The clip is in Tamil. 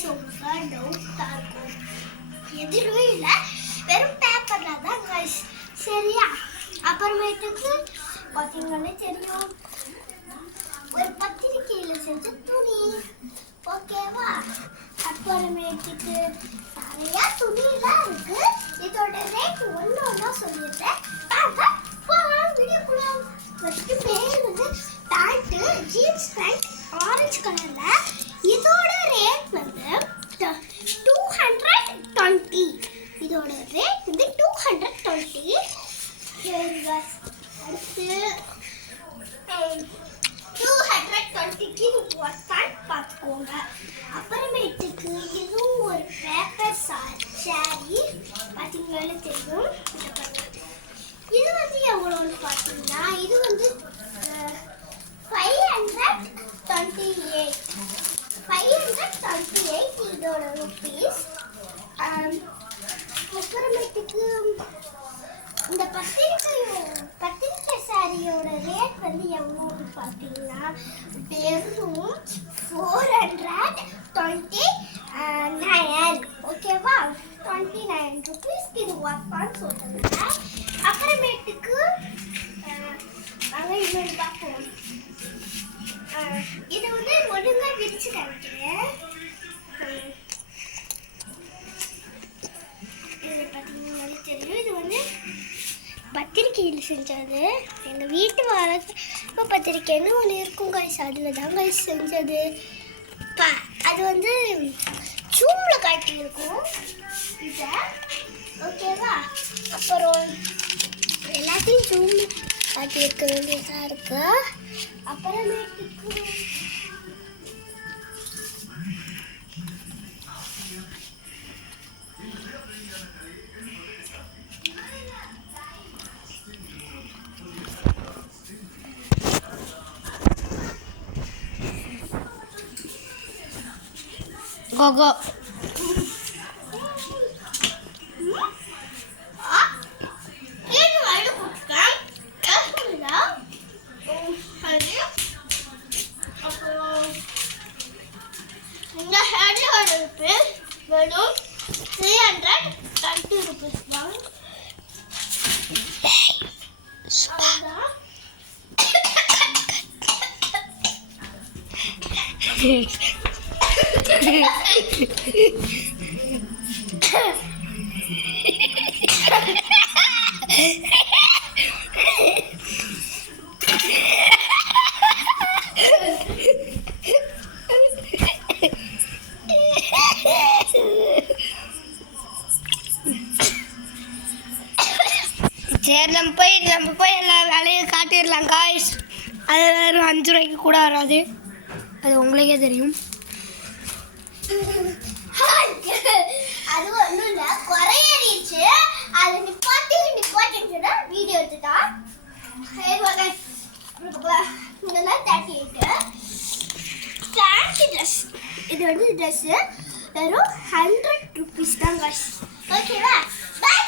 கைஸ் உங்களுக்கு டவுட்டாக இருக்கும். எதுவுமே இல்லை, வெறும் பேப்பரில் தான் கைஸ். சரியா? அப்புறமேட்டுக்கு பார்த்தீங்கன்னே தெரியும், ஒரு பத்திரிக்கையில் செஞ்ச துணி. ஓகேவா? அப்புறமேட்டுக்கு நிறையா துணியெல்லாம் இருக்கு. இதோட ரேட் ஒன்று ஒன்றா சொல்லிடுறேன். வீடியோக்குள்ள ஃபஸ்ட்டு பேர் வந்து பேண்ட்டு, ஜீன்ஸ் பேண்ட் ஆரஞ்சு கலரில். இதோட ரேட் வந்து 220. இதோட ரேட் வந்து 220. அடுத்து 220க்கு ஒர்க் பேண்ட் பார்த்துக்கோங்க. அப்புறமேட்டுக்கு இதுவும் ஒரு பேப்பர் சாரி. பார்த்தீங்கன்னாலே தெரியும். இது வந்து எவ்வளோன்னு பார்த்தீங்கன்னா, இது வந்து 528 இதோட ருபீஸ். அப்புறமேட்டுக்கு இந்த பத்திரிக்கை சாரியோட ரேட் வந்து எவ்வளோன்னு பார்த்தீங்கன்னா, வெறும் 429. ஓகேவா? 29 ருபீஸ்க்கு இது ஒர்க் பண்ண சொல்லுங்க. அப்புறமேட்டுக்கு நாங்கள் இன்னொன்று பார்ப்போம். இதை வந்து ஒழுங்காக விரிச்சு காமிக்கிறேன். இது பார்த்தீங்கன்னா தெரியும். இது வந்து பத்திரிக்கையில் செஞ்சது. எங்கள் வீட்டு வரப்பு பத்திரிக்கைன்னு ஒன்று இருக்கும் கைஸ், அதில் தான் கைஸ் செஞ்சது. அது வந்து ஜூமில் காட்டியிருக்கும் இதை. ஓகேவா? அப்புறம் எல்லாத்தையும் ஜூமில் காட்டியிருக்க வேண்டியதாக இருக்கு. அப்புறமேட்டுக்கு Gogo. இந்த ஹேர்ல ருபீஸ் வெறும் 320 ருபீஸ் தான். சரி, நம்ம போய் எல்லா வேலையும் காட்டிடலாம் காய்ஸ். அது வேறு 5 ரூபாய்க்கு கூட வராது, அது உங்களுக்கே தெரியும். அது ஒன்றும் இல்லை, குறையறிச்சு அதை நிப்பாட்டின்னு வீடியோ எடுத்துட்டான். இதெல்லாம் 38 ஃபேன்சி ட்ரெஸ். இது வந்து ட்ரெஸ்ஸு வெறும் 100 ருபீஸ் தான் காய்ஸ். ஓகேவா? பாய்.